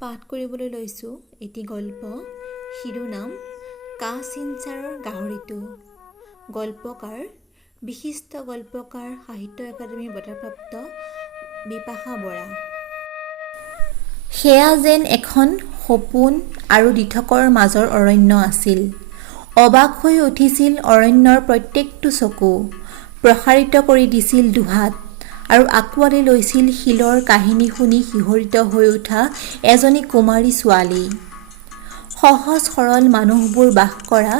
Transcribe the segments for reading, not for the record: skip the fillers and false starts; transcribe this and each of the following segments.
পাঠ কৰিবলৈ লৈছোঁ এটি গল্প। শিৰোনাম কাচিনচাৰৰ গাহৰিটো। গল্পকাৰ বিশিষ্ট গল্পকাৰ সাহিত্য একাডেমি বঁটাপ্ৰাপ্ত বিপাশা বৰা। সেয়া যেন এখন সপোন আৰু দিঠকৰ মাজৰ অৰণ্য আছিল। অবাক হৈ উঠিছিল অৰণ্যৰ প্ৰত্যেকটো চকু, প্ৰসাৰিত কৰি দিছিল দুহাত আৰু আঁকোৱালি লৈছিল শিলৰ কাহিনী শুনি শিহৰিত হৈ উঠা এজনী কুমাৰী ছোৱালী। সহজ সৰল মানুহবোৰ বাস কৰা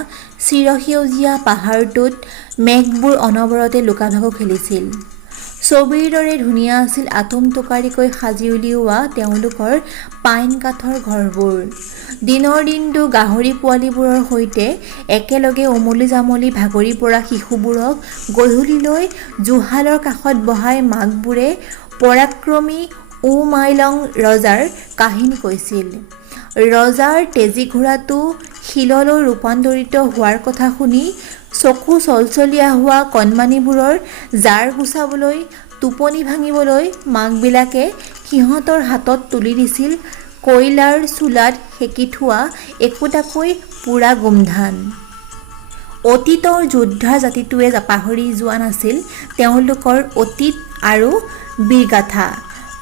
চিৰসেউজীয়া পাহাৰটোত মেঘবোৰ অনবৰতে লুকাভাকু খেলিছিল। ছবিৰ দৰে ধুনীয়া আছিল আটোমটোকাৰিকৈ সাজি উলিওৱা তেওঁলোকৰ পাইন কাঠৰ ঘৰবোৰ। দিনৰ দিনটো গাহৰি পোৱালিবোৰৰ সৈতে একেলগে উমলি জামলি ভাগৰি পৰা শিশুবোৰক গধূলিলৈ জুহালৰ কাষত বহাই মাকবোৰে পৰাক্ৰমী উমাইলং ৰজাৰ কাহিনী কৈছিল। ৰজাৰ তেজী ঘোঁৰাটো শিললৈ ৰূপান্তৰিত হোৱাৰ কথা শুনি চকু চলচলীয়া হোৱা কণমানিবোৰৰ জাঁৰ গুচাবলৈ, টোপনি ভাঙিবলৈ মাকবিলাকে সিহঁতৰ হাতত তুলি দিছিল কয়লাৰ চোলাত সেকি থোৱা একোটাকৈ পোৰা গোমধান। অতীতৰ যোদ্ধা জাতিটোৱে পাহৰি যোৱা নাছিল তেওঁলোকৰ অতীত আৰু বীৰগাথা।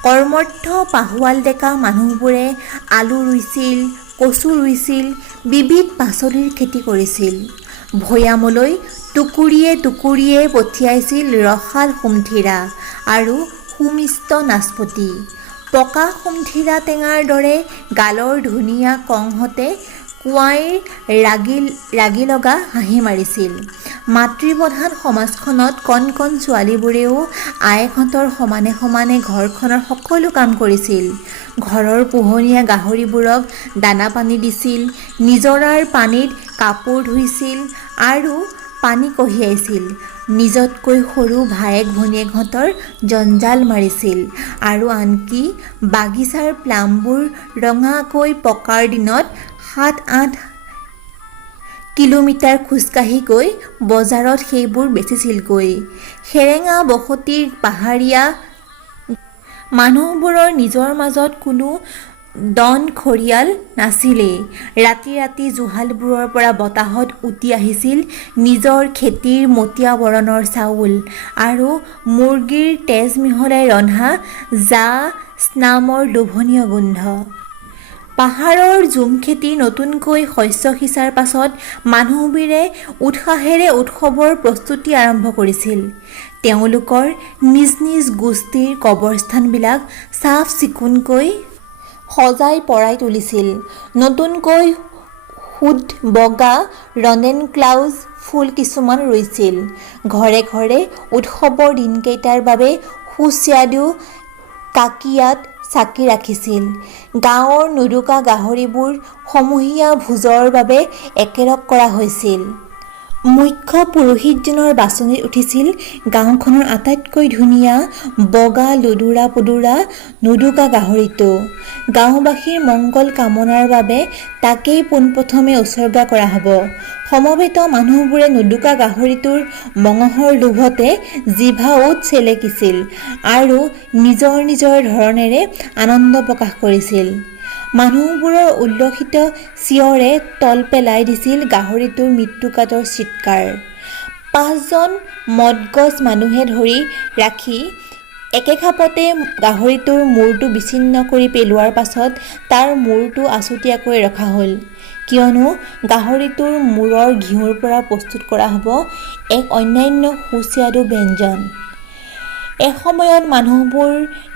কৰ্মঠ পাহোৱাল ডেকা মানুহবোৰে আলু ৰুইছিল, কচু ৰুইছিল, বিবিধ পাচলিৰ খেতি কৰিছিল। ভৈয়ামলৈ টুকুৰিয়ে টুকুৰিয়ে পঠিয়াইছিল ৰসাল সুমথিৰা আৰু সুমিষ্ট নাচপতি। পকা সুমথিৰা টেঙাৰ দৰে গালৰ ধুনীয়া কংহঁতে কোঁৱাইৰ ৰাগি লগা হাঁহি মাৰিছিল। মাতৃপ্ৰধান সমাজখনত কণ কণ ছোৱালীবোৰেও আয়েকহঁতৰ সমানে সমানে ঘৰখনৰ সকলো কাম কৰিছিল। ঘৰৰ পোহনীয়া গাহৰিবোৰক দানা পানী দিছিল, নিজৰাৰ পানীত কাপোৰ ধুইছিল আৰু পানী কঢ়িয়াইছিল। নিজতকৈ সৰু ভায়েক ভনীয়েকহঁতৰ জঞ্জাল মাৰিছিল আৰু আনকি বাগিচাৰ প্লামবোৰ ৰঙাকৈ পকাৰ দিনত ৭-৮ কিলোমিটাৰ খোজকাঢ়ি গৈ বজাৰত সেইবোৰ বেচিছিলগৈ। সেৰেঙা বসতিৰ পাহাৰীয়া মানুহবোৰৰ নিজৰ মাজত কোনো ডন খৰিয়াল নাছিলেই। ৰাতি ৰাতি জুহালবোৰৰ পৰা বতাহত উটি আহিছিল নিজৰ খেতিৰ মটীয়া বৰণৰ চাউল আৰু মুৰ্গীৰ তেজ মিহলাই ৰন্ধা জা-স্নামৰ লোভনীয় গোন্ধ। পাহাৰৰ জুমখেতি নতুনকৈ শস্য সিঁচাৰ পাছত মানুহবোৰে উৎসাহেৰে উৎসৱৰ প্ৰস্তুতি আৰম্ভ কৰিছিল। তেওঁলোকৰ নিজ নিজ গোষ্ঠীৰ কবৰস্থানবিলাক চাফ চিকুণকৈ সজাই পৰাই তুলিছিল। নতুনকৈ শুদ্ধ বগা ৰডেনক্লাউজ ফুল কিছুমান ৰুইছিল। ঘৰে ঘৰে উৎসৱৰ দিনকেইটাৰ বাবে সুস্বাদু কাকিয়াত চাকি ৰাখিছিল। গাঁৱৰ নুদুকা গাহৰিবোৰ সমূহীয়া ভোজৰ বাবে একেলগ কৰা হৈছিল। মুখ্য পুৰোহিতজনৰ বাছনিত উঠিছিল গাঁওখনৰ আটাইতকৈ ধুনীয়া বগা লুডুৰা পুডুৰা নুদুকা গাহৰিটো। গাঁওবাসীৰ মংগল কামনাৰ বাবে তাকেই পোনপ্ৰথমে উৎসৰ্গা কৰা হ'ব। সমবেত মানুহবোৰে নুদুকা গাহৰিটোৰ মঙহৰ লোভতে জিভা ওঁঠ চেলেকিছিল আৰু নিজৰ নিজৰ ধৰণেৰে আনন্দ প্ৰকাশ কৰিছিল। মানুহবোৰৰ উল্লসিত চিঞৰে তল পেলাই দিছিল গাহৰিটোৰ মৃত্যুকাতৰ চিৎকাৰ। ৫জন মদগজ মানুহে ধৰি ৰাখি একেখাপতে গাহৰিটোৰ মূৰটো বিচ্ছিন্ন কৰি পেলোৱাৰ পাছত তাৰ মূৰটো আছুতীয়াকৈ ৰখা হ'ল, কিয়নো গাহৰিটোৰ মূৰৰ ঘিউৰ পৰা প্ৰস্তুত কৰা হ'ব এক অন্যান্য সুস্বাদু ব্যঞ্জন। এসময়ত মানুহবোৰ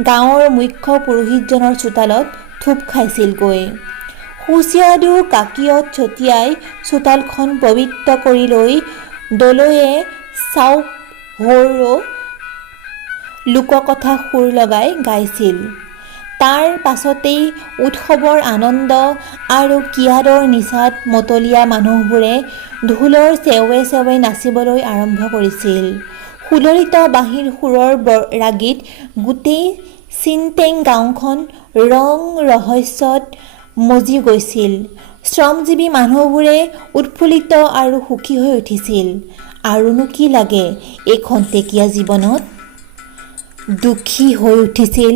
গাঁৱৰ মুখ্য পুৰোহিতজনৰ চোতালত থূপ খাইছিলগৈ। সুস্বাদু কাকিয়ত ছটিয়াই চোতালখন পবিত্ৰ কৰি লৈ দলৈয়ে চাওক হৌৰ লোককথা সুৰ লগাই গাইছিল। তাৰ পাছতেই উৎসৱৰ আনন্দ আৰু কিয়াদৰ নিচাত মতলীয়া মানুহবোৰে ঢোলৰ চেৱে চেৱে নাচিবলৈ আৰম্ভ কৰিছিল। সুললিত বাঁহীৰ সুৰৰ ৰাগীত গোটেই চিনটেং গাঁওখন ৰং ৰহস্যত মজি গৈছিল। শ্ৰমজীৱী মানুহবোৰে উৎফুল্লিত আৰু সুখী হৈ উঠিছিল। আৰুনো কি লাগে এই খন্তেকীয়া জীৱনত? দুখী হৈ উঠিছিল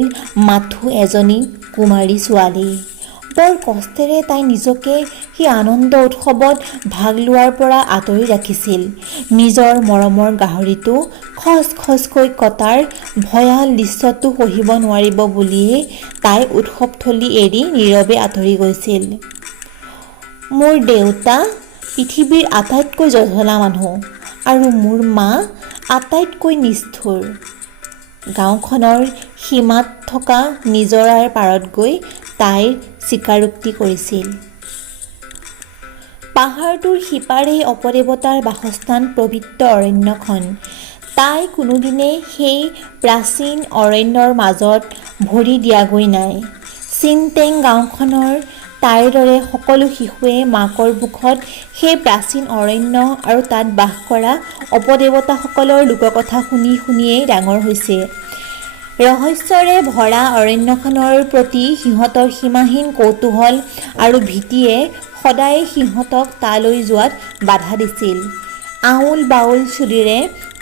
মাথো এজনী কুমাৰী ছোৱালী। বৰ কষ্টেৰে তাই নিজকে সেই আনন্দ উৎসৱত ভাগ লোৱাৰ পৰা আঁতৰি ৰাখিছিল। নিজৰ মৰমৰ গাহৰিটো খচ খচকৈ কটাৰ ভয়াল দৃশ্যটো সহিব নোৱাৰিব বুলিয়েই তাই উৎসৱথলী এৰি নীৰৱে আঁতৰি গৈছিল। মোৰ দেউতা পৃথিৱীৰ আটাইতকৈ জধলা মানুহ আৰু মোৰ মা আটাইতকৈ নিষ্ঠুৰ। গাঁওখনৰ সীমাত থকা নিজৰাৰ পাৰত গৈ তাইৰ স্বীকাৰোক্তি কৰিছিল। পাহাৰটোৰ সিপাৰেই অপদেৱতাৰ বাসস্থান পবিত্ৰ অৰণ্যখন। তাই কোনোদিনে সেই প্ৰাচীন অৰণ্যৰ মাজত ভৰি দিয়াগৈ নাই। চিনটেং গাঁওখনৰ তাইৰ দৰে সকলো শিশুৱে মাকৰ বুকত সেই প্ৰাচীন অৰণ্য আৰু তাত বাস কৰা অপদেৱতাসকলৰ লোককথা শুনি শুনিয়েই ডাঙৰ হৈছে। ৰহস্যৰে ভৰা অৰণ্যখনৰ প্ৰতি সিহঁতৰ সীমাহীন কৌতূহল আৰু ভীতিয়ে সদায় সিহঁতক তালৈ যোৱাত বাধা দিছিল। আউল বাউল চুলিৰে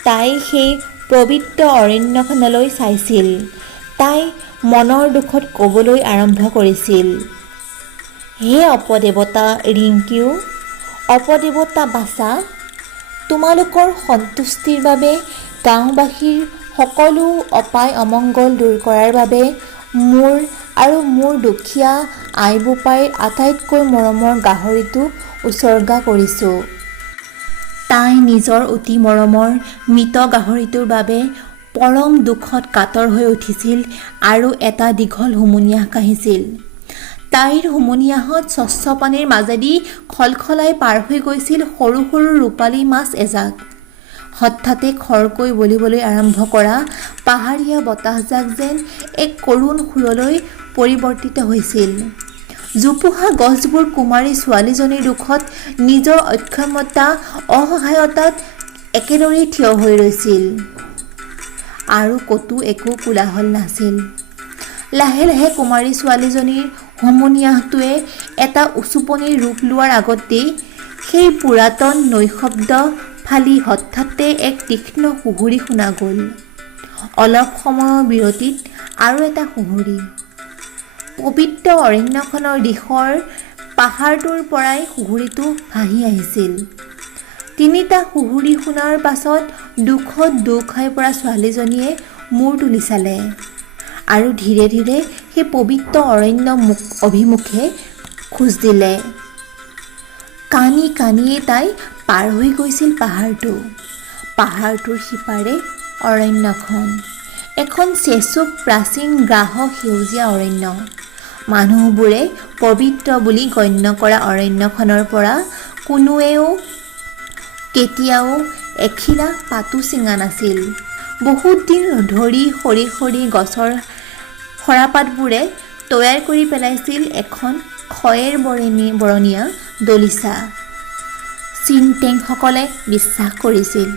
তাই সেই পবিত্ৰ অৰণ্যখনলৈ চাইছিল। তাই মনৰ দুখত ক'বলৈ আৰম্ভ কৰিছিল, হে অপদেৱতা ৰিংকিও, অপদেৱতা বাচা, তোমালোকৰ সন্তুষ্টিৰ বাবে গাঁওবাসীৰ সকলো অপায় অমংগল দূৰ কৰাৰ বাবে মোৰ আৰু মোৰ দুখীয়া আই বোপাইৰ আটাইতকৈ মৰমৰ গাহৰিটো উচৰ্গা কৰিছোঁ। তাই নিজৰ অতি মৰমৰ মৃত গাহৰিটোৰ বাবে পৰম দুখত কাতৰ হৈ উঠিছিল আৰু এটা দীঘল হুমুনিয়াহ কাঢ়িছিল। তাইৰ হুমুনিয়াহত স্বচ্ছ পানীৰ মাজেদি খলখলাই পাৰ হৈ গৈছিল সৰু সৰু ৰূপালী মাছ এজাক। হঠাতে খৰকৈ বলিবলৈ আৰম্ভ কৰা পাহাৰীয়া বতাহজাক যেন এক কৰুণ সুৰলৈ পৰিৱৰ্তিত হৈছিল। জোপোহা গছবোৰ কুমাৰী ছোৱালীজনীৰ দুখত নিজৰ অক্ষমতা অসহায়তাত একেদৰেই থিয় হৈ ৰৈছিল। আৰু ক'তো একো কোলাহল নাছিল। লাহে লাহে কুমাৰী ছোৱালীজনীৰ হুমুনিয়াহটোৱে এটা উচুপনিৰ ৰূপ লোৱাৰ আগতেই সেই পুৰাতন নৈশব্দ ফালি হঠাতে এক তীক্ষ্ণ সুহুৰি শুনা গ'ল। অলপ সময়ৰ বিৰতিত আৰু এটা সুহুৰি। পবিত্ৰ অৰণ্যখনৰ দিশৰ পাহাৰটোৰ পৰাই সুহুৰিটো ভাহি আহিছিল। তিনিটা সুহুৰি শুনাৰ পাছত দুখত দুখ খাই পৰা ছোৱালীজনীয়ে মূৰ তুলি চালে আৰু ধীৰে ধীৰে সেই পবিত্ৰ অৰণ্য অভিমুখে খোজ দিলে। কানি কানিয়ে তাই পাৰ হৈ গৈছিল পাহাৰটো। পাহাৰটোৰ সিপাৰে অৰণ্যখন, এখন চেচুক প্ৰাচীন গ্ৰাহক সেউজীয়া অৰণ্য। মানুহবোৰে পবিত্ৰ বুলি গণ্য কৰা অৰণ্যখনৰ পৰা কোনোৱেও কেতিয়াও এখিলা পাতো ছিঙা নাছিল। বহুত দিন ধৰি সৰি সৰি গছৰ সৰাপাতবোৰে তৈয়াৰ কৰি পেলাইছিল এখন খয়েৰ বৰণীয়া দলিচা। চিনটেংসকলে বিশ্বাস কৰিছিল,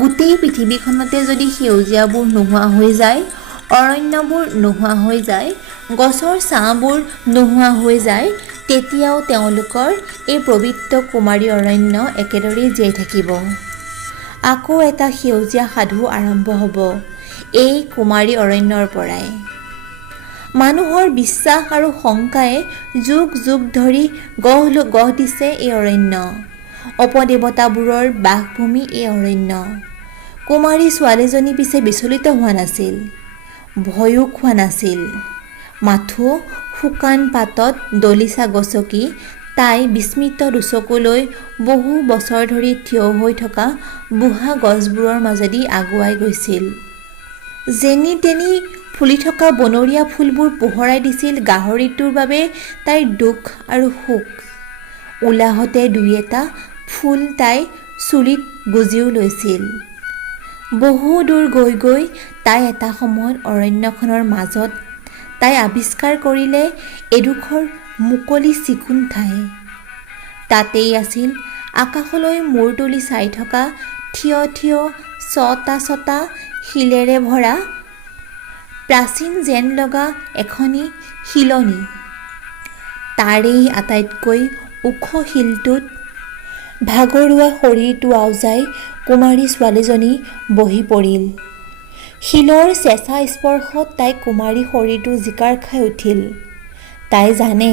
গোটেই পৃথিৱীখনতে যদি সেউজীয়াবোৰ নোহোৱা হৈ যায়, অৰণ্যবোৰ নোহোৱা হৈ যায়, গছৰ ছাঁবোৰ নোহোৱা হৈ যায়, তেতিয়াও তেওঁলোকৰ এই পবিত্ৰ কুমাৰী অৰণ্য একেদৰেই জীয়াই থাকিব। আকৌ এটা সেউজীয়া সাধু আৰম্ভ হ'ব এই কুমাৰী অৰণ্যৰ পৰাই। মানুহৰ বিশ্বাস আৰু শংকাই যুগ যুগ ধৰি গঢ় দিছে এই অৰণ্য। অপদেৱতাবোৰৰ বাসভূমি এই অৰণ্য। কুমাৰী ছোৱালীজনী পিছে বিচলিত হোৱা নাছিল, ভয়ো খোৱা নাছিল। মাথো শুকান পাতত দলিচা গছকি তাই বিস্মিত দুচকুলৈ বহু বছৰ ধৰি থিয় হৈ থকা বুঢ়া গছবোৰৰ মাজেদি আগুৱাই গৈছিল। যেনি তেনি ফুলি থকা বনৰীয়া ফুলবোৰ পোহৰাই দিছিল গাহৰিটোৰ বাবে তাইৰ দুখ আৰু সুখ। উলাহতে দুই এটা ফুল তাই চুলিত গুজিও লৈছিল। বহু দূৰ গৈ গৈ তাই এটা সময়ত অৰণ্যখনৰ মাজত তাই আৱিষ্কাৰ কৰিলে এডোখৰ মুকলি চিকুণ ঠাই। তাতেই আছিল আকাশলৈ মূৰ তুলি চাই থকা থিয় থিয় ছটা শিলেৰে ভৰা প্ৰাচীন যেন লগা এখনি শিলনি। তাৰেই আটাইতকৈ ওখ শিলটোত ভাগৰুৱা শৰীৰটো আউজাই কুমাৰী ছোৱালীজনী বহি পৰিল। শিলৰ চেঁচা স্পৰ্শত তাই কুমাৰী শৰীৰটো জিকাৰ খাই উঠিল। তাই জানে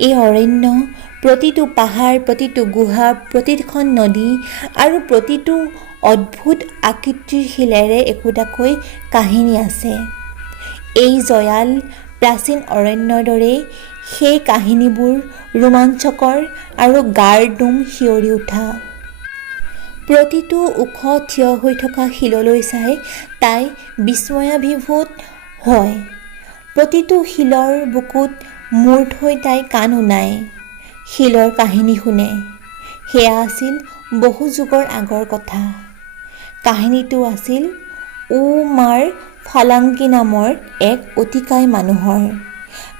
এই অৰণ্য, প্ৰতিটো পাহাৰ, প্ৰতিটো গুহা, প্ৰতিখন নদী আৰু প্ৰতিটো অদ্ভুত আকৃতিৰ শিলেৰে একোটাকৈ কাহিনী আছে। এই জয়াল প্ৰাচীন অৰণ্যৰ দৰেই সেই কাহিনীবোৰ ৰোমাঞ্চকৰ আৰু গাৰ নোম শিয়ৰি উঠা। প্ৰতিটো ওখ থিয় হৈ থকা শিললৈ চাই তাই বিস্ময়াভিভূত হয়। প্ৰতিটো শিলৰ বুকুত মূৰ থৈ তাই কাণ উনাই শিলৰ কাহিনী শুনে। সেয়া আছিল বহু যুগৰ আগৰ কথা। কাহিনীটো আছিল উমাৰ ফালাংকি নামৰ এক অতিকায় মানুহৰ।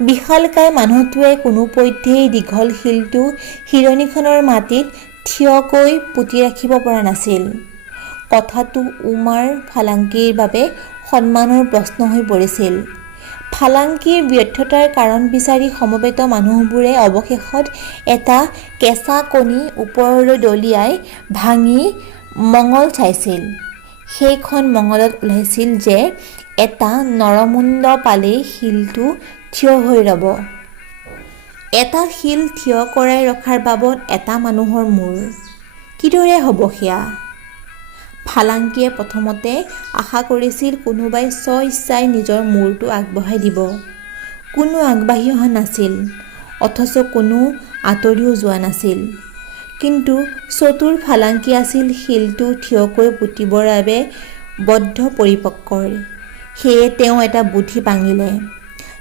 বিশালকায় মানুহটোৱে কোনোপধ্যেই দীঘল শিলটো শিৰণিখনৰ মাটিত থিয়কৈ পুতি ৰাখিব পৰা নাছিল। কথাটো উমাৰ ফালাংকিৰ বাবে সন্মানৰ প্ৰশ্ন হৈ পৰিছিল। ফালাংকিৰ ব্যৰ্থতাৰ কাৰণ বিচাৰি সমবেত মানুহবোৰে অৱশেষত এটা কেঁচা কণী ওপৰলৈ দলিয়াই ভাঙি মঙল চাইছিল। সেইখন মঙলত ওলাইছিল যে এটা নৰমুণ্ড পালেই শিলটো থিয় হৈ ৰব। এটা শিল থিয় কৰাই ৰখাৰ বাবদ এটা মানুহৰ মূৰ। কিদৰে হ'ব সেয়া? ফালাংকিয়ে প্ৰথমতে আশা কৰিছিল কোনোবাই স্ব-ইচ্ছাই নিজৰ মূৰটো আগবঢ়াই দিব। কোনো আগবাঢ়ি অহা নাছিল, অথচ কোনো আঁতৰিও যোৱা নাছিল। কিন্তু চতুৰ ফালাংকি আছিল শিলটো থিয়কৈ পুতিবৰ বাবে বদ্ধপৰিকৰ। সেয়ে তেওঁ এটা বুদ্ধি পাঙিলে।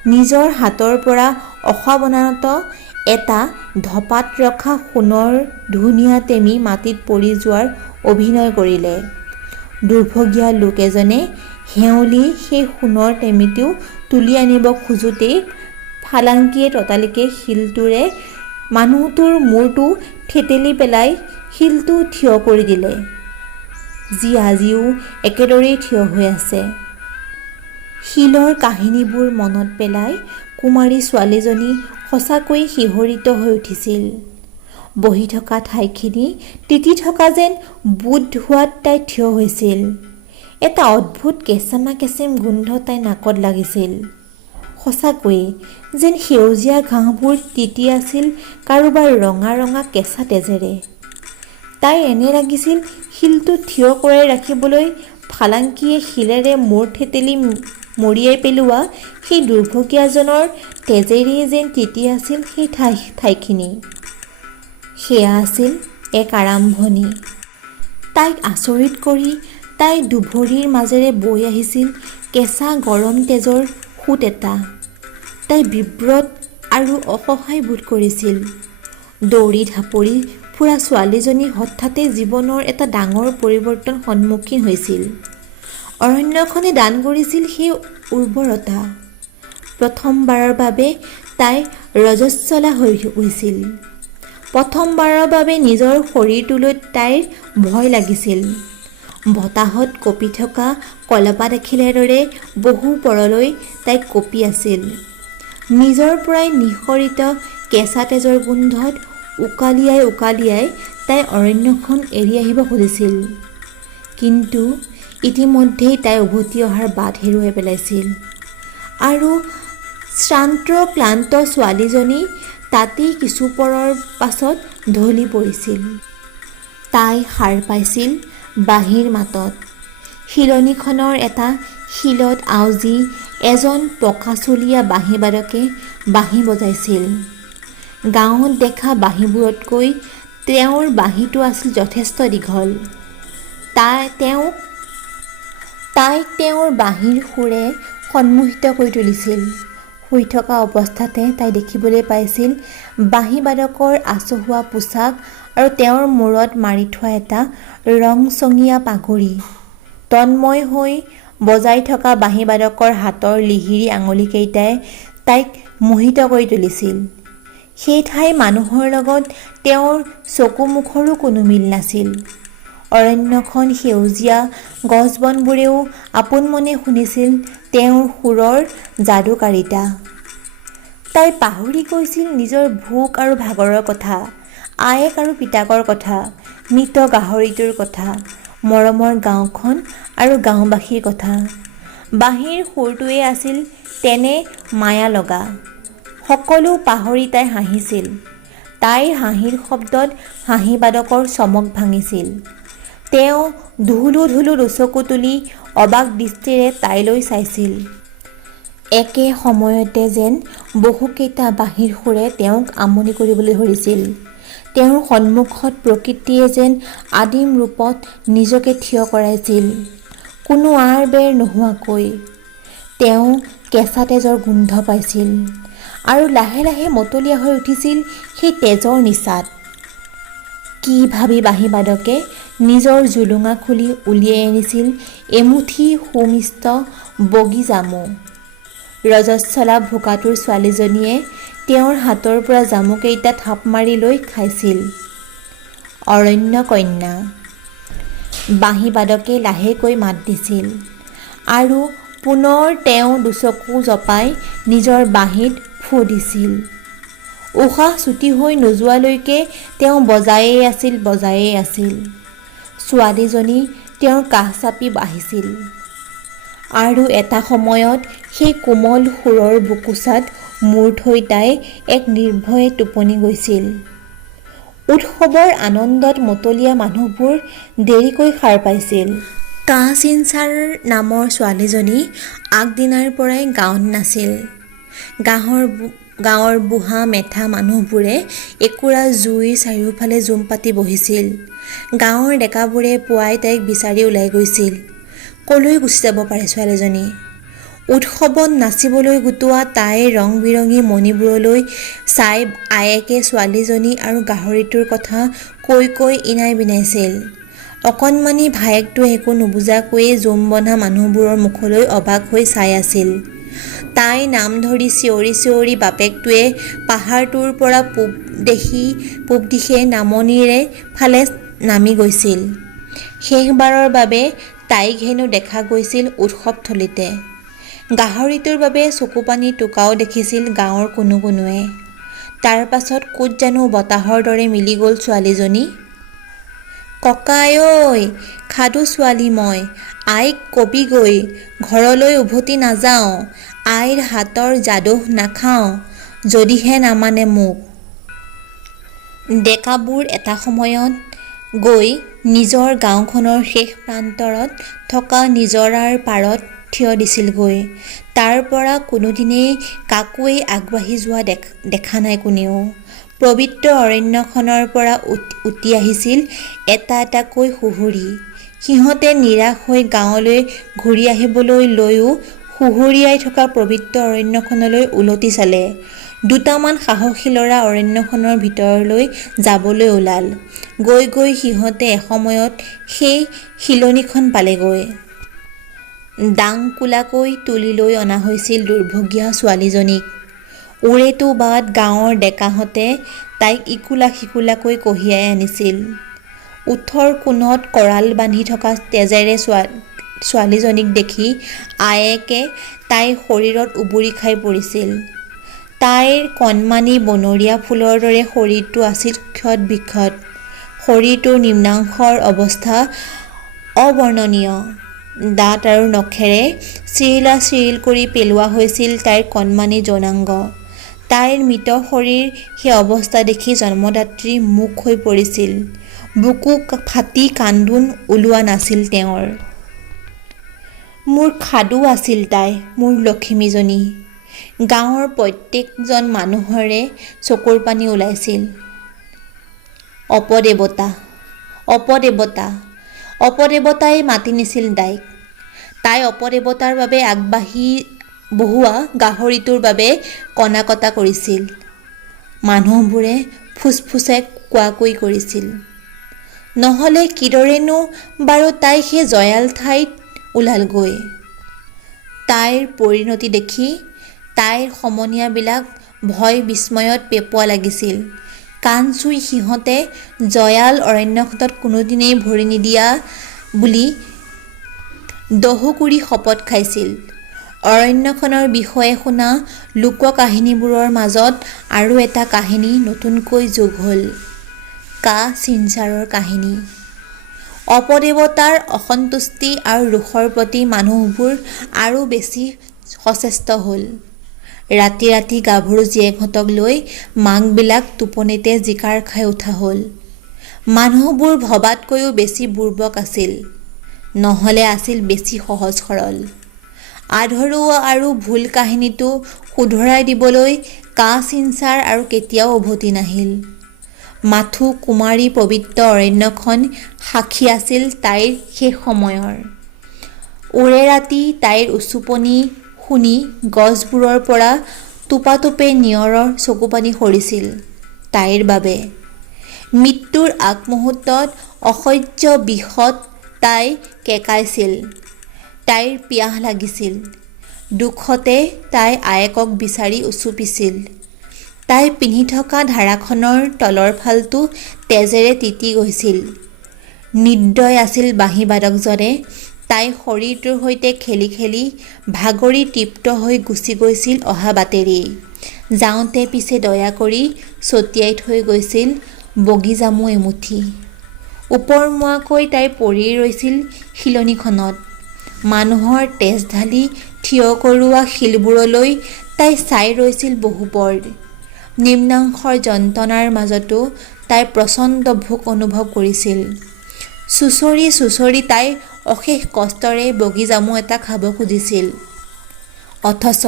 নিজৰ হাতৰ পৰা অসাৱধানত এটা ধঁপাত ৰখা সোণৰ ধুনীয়া টেমি মাটিত পৰি যোৱাৰ অভিনয় কৰিলে। দুৰ্ভগীয়া লোক এজনে হেউলি সেই সোণৰ টেমিটো তুলি আনিব খোজোতেই ফালাংকিয়ে ততালিকে শিলটোৰে মানুহটোৰ মূৰটো থেতেলি পেলাই শিলটো থিয় কৰি দিলে, যি আজিও একেদৰেই থিয় হৈ আছে। শিলৰ কাহিনীবোৰ মনত পেলাই কুমাৰী ছোৱালীজনী সঁচাকৈ শিহৰিত হৈ উঠিছিল। বহি থকা ঠাইখিনি তিতি থকা যেন বোধ হোৱাত তাই থিয় হৈছিল। এটা অদ্ভুত কেঁচামা-কেঁচিম গোন্ধ তাইৰ নাকত লাগিছিল। সঁচাকৈয়ে যেন সেউজীয়া ঘাঁহবোৰ তিতি আছিল কাৰোবাৰ ৰঙা ৰঙা কেঁচা তেজেৰে। তাইৰ এনে লাগিছিল শিলটো থিয় কৰাই ৰাখিবলৈ ফালাংকিয়ে শিলেৰে মূৰ থেতেলি মৰিয়াই পেলোৱা সেই দুৰ্ভগীয়াজনৰ তেজেৰেই যেন তিতি আছিল সেই ঠাইখিনি। সেয়া আছিল এক আৰম্ভণি। তাইক আচৰিত কৰি তাইৰ দুভৰিৰ মাজেৰে বৈ আহিছিল কেঁচা গৰম তেজৰ সোঁত এটা। তাই বিব্ৰত আৰু অসহায় বোধ কৰিছিল। দৌৰি ঢাপৰি ফুৰা ছোৱালীজনী হঠাতে জীৱনৰ এটা ডাঙৰ পৰিৱৰ্তন সন্মুখীন হৈছিল। অৰণ্যখনে দান কৰিছিল সেই উৰ্বৰতা। প্ৰথমবাৰৰ বাবে তাই ৰজস্বলা হৈ গৈছিল। প্ৰথমবাৰৰ বাবে নিজৰ শৰীৰটোলৈ তাইৰ ভয় লাগিছিল। বতাহত কঁপি থকা কলপাত এখিলাৰ দৰে বহু পৰলৈ তাই কঁপি আছিল। নিজৰ পৰাই নিঃসৰিত কেঁচা তেজৰ গোন্ধত উকালিয়াই উকালিয়াই তাই অৰণ্যখন এৰি আহিব খুজিছিল। কিন্তু ইতিমধ্যেই তাই উভতি অহাৰ বাট হেৰুৱাই পেলাইছিল। আৰু শ্ৰান্ত ক্লান্ত ছোৱালীজনী তাতেই কিছু পৰৰ পাছত ঢলি পৰিছিল। তাই সাৰ পাইছিল বাঁহীৰ মাতত। শিৰণিখনৰ এটা শিলত আউজি এজন পকাচুলীয়া বাঁহীবাদকে বাঁহী বজাইছিল। গাঁৱত দেখা বাঁহীবোৰতকৈ তেওঁৰ বাঁহীটো আছিল যথেষ্ট দীঘল। তাইক তেওঁৰ বাঁহীৰ সুৰে সন্মোহিত কৰি তুলিছিল। শুই থকা অৱস্থাতে তাই দেখিবলৈ পাইছিল বাঁহীবাদকৰ আচহুৱা পোছাক আৰু তেওঁৰ মূৰত মাৰি থোৱা এটা ৰংচঙীয়া পাগুৰি। তন্ময় হৈ বজাই থকা বাঁহীবাদকৰ হাতৰ লিহিৰী আঙুলিকেইটাই তাইক মোহিত কৰি তুলিছিল। সেই ঠাইৰ মানুহৰ লগত তেওঁৰ চকুমুখৰো কোনো মিল নাছিল। অৰণ্যখন সেউজীয়া গছ-বনবোৰেও আপোন মনে শুনিছিল তেওঁৰ সুৰৰ যাদুকাৰিতা। তাই পাহৰি গৈছিল নিজৰ ভোক আৰু ভাগৰৰ কথা, আয়েক আৰু পিতাকৰ কথা, মৃত গাহৰিটোৰ কথা, মৰমৰ গাঁওখন আৰু গাঁওবাসীৰ কথা। বাঁহীৰ সুৰটোৱে আছিল তেনে মায়া লগা। সকলো পাহৰি তাই হাঁহিছিল। তাইৰ হাঁহিৰ শব্দত হাঁহিবাদকৰ চমক ভাঙিছিল। তেওঁ ঢুলু ঢুলু দুচকু তুলি অবাক দৃষ্টিৰে তাইলৈ চাইছিল। একে সময়তে যেন বহুকেইটা বাঁহীৰ সুৰে তেওঁক আমনি কৰিবলৈ ধৰিছিল। তেওঁৰ সন্মুখত প্ৰকৃতিয়ে যেন আদিম ৰূপত নিজকে থিয় কৰাইছিল, কোনো আঁৰ বেৰ নোহোৱাকৈ। তেওঁ কেঁচা তেজৰ গোন্ধ পাইছিল আৰু লাহে লাহে মতলীয়া হৈ উঠিছিল সেই তেজৰ নিচাত। কি ভাবি বাঁহীবাদকে নিজৰ জুলুঙা খুলি উলিয়াই আনিছিল এমুঠি সুমিষ্ট বগী জামু। ৰজস্বলা ভোকাতুৰ ছোৱালীজনীয়ে তেওঁৰ হাতৰ পৰা জামুকেইটা থাপ মাৰি লৈ খাইছিল। অৰণ্যকন্যা। বাঁহীবাদকে লাহেকৈ মাত দিছিল আৰু পুনৰ তেওঁ দুচকু জপাই নিজৰ বাঁহীত ফু দিছিল। উশাহ চুটি হৈ নোযোৱালৈকে তেওঁ বজায়েই আছিল। ছোৱালীজনী তেওঁৰ কাষ চাপি আহিছিল আৰু এটা সময়ত সেই কোমল সুৰৰ বুকুচাত মূৰ থৈ তাই এক নিৰ্ভয়ে টোপনি গৈছিল। উৎসৱৰ আনন্দত মতলীয়া মানুহবোৰ দেৰিকৈ সাৰ পাইছিল। কাচিন্সাৰ নামৰ ছোৱালীজনী আগদিনাৰ পৰাই গাঁৱত নাছিল। গাঁৱৰ বুঢ়া মেথা মানুহবোৰে একুৰা জুইৰ চাৰিওফালে জুম পাতি বহিছিল। গাঁৱৰ ডেকাবোৰে পুৱাই তাইক বিচাৰি ওলাই গৈছিল। কলৈ গুচি যাব পাৰে ছোৱালীজনী? উৎসৱত নাচিবলৈ গোটোৱা তাইৰ ৰং বিৰঙী মণিবোৰলৈ চাই আয়েকে ছোৱালীজনী আৰু গাহৰিটোৰ কথা কৈ কৈ ইনাই বিনাইছিল। অকণমানি ভায়েকটোৱে একো নুবুজাকৈয়ে জুম বন্ধা মানুহবোৰৰ মুখলৈ অবাক হৈ চাই আছিল। তাই নাম ধৰি চিঞৰি চিঞৰি বাপেকটোৱে পাহাৰটোৰ পৰা পূব দিশে নামনিৰে ফালে নামি গৈছিল। শেষবাৰৰ বাবে তাইক হেনো দেখা গৈছিল উৎসৱথলীতে। গাহৰিটোৰ বাবে চকুপানী টোকাও দেখিছিল গাঁৱৰ কোনোৱে। তাৰ পাছত ক'ত জানো বতাহৰ দৰে মিলি গ'ল ছোৱালীজনী। ককা ঐ, সাধু ছোৱালী মই, আইক কবিগৈ, ঘৰলৈ উভতি নাযাওঁ, আইৰ হাতৰ যাদু নাখাওঁ, যদিহে নামানে মোক। ডেকাবোৰ এটা সময়ত গৈ নিজৰ গাঁওখনৰ শেষ প্ৰান্তৰত থকা নিজৰাৰ পাৰত থিয় দিছিলগৈ। তাৰ পৰা কোনোদিনেই কাকোৱেই আগবাঢ়ি যোৱা দেখা নাই কোনেও। পবিত্ৰ অৰণ্যখনৰ পৰা উটি আহিছিল এটা এটাকৈ সুহুৰি। সিহঁতে নিৰাশ হৈ গাঁৱলৈ ঘূৰি আহিবলৈ লৈও সুহুৰিয়াই থকা পবিত্ৰ অৰণ্যখনলৈ উলটি চালে। দুটামান সাহসী ল'ৰা অৰণ্যখনৰ ভিতৰলৈ যাবলৈ ওলাল। গৈ গৈ সিহঁতে এসময়ত সেই শিলনিখন পালেগৈ। দাংকোলাকৈ তুলি লৈ অনা হৈছিল দুৰ্ভগীয়া ছোৱালীজনীক। ওৰেটো বাট গাঁৱৰ ডেকাহঁতে তাইক ইকুলা সিকুলাকৈ কঢ়িয়াই আনিছিল। ওঠৰ কোণত কৰাল বান্ধি থকা তেজেৰে ছোৱালীজনীক দেখি আয়েকে তাইৰ শৰীৰত উবুৰি খাই পৰিছিল। তাইৰ কণমানি বনৰীয়া ফুলৰ দৰে শৰীৰটো আছিল ক্ষত বিক্ষত। শৰীৰটোৰ নিম্নাংশৰ অৱস্থা অবৰ্ণনীয়। দাঁত আৰু নখেৰে চিৰিলা চিৰিল কৰি পেলোৱা হৈছিল তাইৰ কণমানি যৌনাংগ। তাইৰ মৃত শৰীৰ সেই অৱস্থা দেখি জন্মদাত্ৰী মূক হৈ পৰিছিল। বুকু ফাটি কান্দোন ওলোৱা নাছিল তেওঁৰ। মোৰ সাধু আছিল তাই, মোৰ লখিমীজনী। গাঁৱৰ প্ৰত্যেকজন মানুহৰে চকুৰ পানী ওলাইছিল। অপদেৱতা, অপদেৱতা, অপদেৱতাই মাতি নিছিল তাইক। তাই অপদেৱতাৰ বাবে আগবাঢ়ি বহোৱা গাহৰিটোৰ বাবে কনা কটা কৰিছিল। মানুহবোৰে ফুচফুচাই কোৱাকৈ কৰিছিল। নহ'লে কিদৰেনো বাৰু তাই সেই জয়াল ঠাইত ওলালগৈ? তাইৰ পৰিণতি দেখি তাইৰ সমনীয়াবিলাক ভয় বিস্ময়ত পেঁপুৱা লাগিছিল। কাণ চুই সিহঁতে জয়াল অৰণ্যখনত কোনোদিনেই ভৰি নিদিয়া বুলি দহুকুৰি শপত খাইছিল। অৰণ্যখনৰ বিষয়ে শুনা লোককাহিনীবোৰৰ মাজত আৰু এটা কাহিনী নতুনকৈ যোগ হ'ল, কাচিন্সাৰৰ কাহিনী। অপদেৱতাৰ অসন্তুষ্টি আৰু ৰোষৰ প্ৰতি মানুহবোৰ আৰু বেছি সচেষ্ট হ'ল। ৰাতি ৰাতি গাভৰু জীয়েকহঁতক লৈ মাকবিলাক টোপনিতে জিকাৰ খাই উঠা হ'ল। মানুহবোৰ ভবাতকৈও বেছি বুৰ্বক আছিল, নহ'লে আছিল বেছি সহজ সৰল। আধৰুৱা আৰু ভুল কাহিনীটো শুধৰাই দিবলৈ কা-চিনচাৰ আৰু কেতিয়াও উভতি নাহিল। মাথো কুমাৰী পবিত্ৰ অৰণ্যখন সাক্ষী আছিল তাইৰ শেষ সময়ৰ। ওৰে ৰাতি তাইৰ উচুপনি শুনি গছবোৰৰ পৰা টোপাটোপে নিয়ৰৰ চকুপানী সৰিছিল তাইৰ বাবে। মৃত্যুৰ আগমুহূৰ্তত অসহ্য বিষত তাই কেঁকাইছিল। তাইৰ পিয়াহ লাগিছিল। দুখতে তাই আয়েকক বিচাৰি উচুপিছিল। তাই পিন্ধি থকা ধাৰাখনৰ তলৰ ফালটো তেজেৰে তিতি গৈছিল। নিৰ্দয় আছিল বাঁহীবাদকজনে। তাই শৰীৰটোৰ সৈতে খেলি খেলি ভাগৰি তৃপ্ত হৈ গুচি গৈছিল অহা বাটেৰেই। যাওঁতে পিছে দয়া কৰি ছটিয়াই থৈ গৈছিল বগীজামু এমুঠি। ওপৰমুৱাকৈ তাই পৰি ৰৈছিল শিলনিখনত। মানুহৰ তেজ ঢালি থিয় কৰোৱা শিলবোৰলৈ তাই চাই ৰৈছিল বহুপৰ। নিম্নাংশৰ যন্ত্ৰণাৰ মাজতো তাই প্ৰচণ্ড ভোক অনুভৱ কৰিছিল। চুঁচৰি চুঁচৰি তাই অশেষ কষ্টেৰে বগীজামু এটা খাব খুজিছিল। অথচ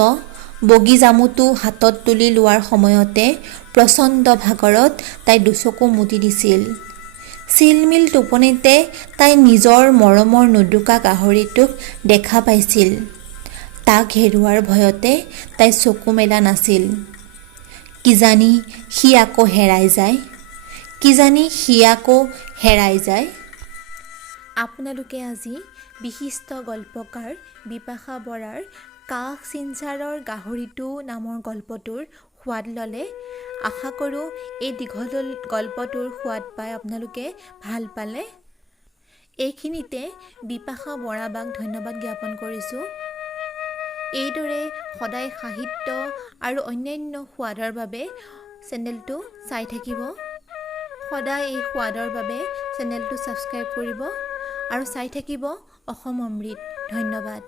বগীজামুটো হাতত তুলি লোৱাৰ সময়তে প্ৰচণ্ড ভাগৰত তাই দুচকু মুদি দিছিল। চিলমিল টোপনিতে তাই নিজৰ মৰমৰ নুদুকা গাহৰিটোক দেখা পাইছিল। তাক হেৰুৱাৰ ভয়তে তাই চকু মেলা নাছিল। কিজানি সি আকৌ হেৰাই যায়, কিজানি সি আকৌ হেৰাই যায়। আপোনালোকে আজি বিশিষ্ট গল্পকাৰ বিপাশা বৰাৰ কা-চিনচাৰৰ গাহৰিটো নামৰ গল্পটোৰ সোৱাদ ল'লে। আশা কৰোঁ এই দীঘল গল্পটোৰ সোৱাদ পাই আপোনালোকে ভাল পালে। এইখিনিতে বিপাশা বৰাবাক ধন্যবাদ জ্ঞাপন কৰিছোঁ। এইদৰে সদায় সাহিত্য আৰু অন্যান্য সোৱাদৰ বাবে চেনেলটো চাই থাকিব। সদায় এই সোৱাদৰ বাবে চেনেলটো ছাবস্ক্ৰাইব কৰিব আৰু চাই থাকিব অসম অমৃত। ধন্যবাদ।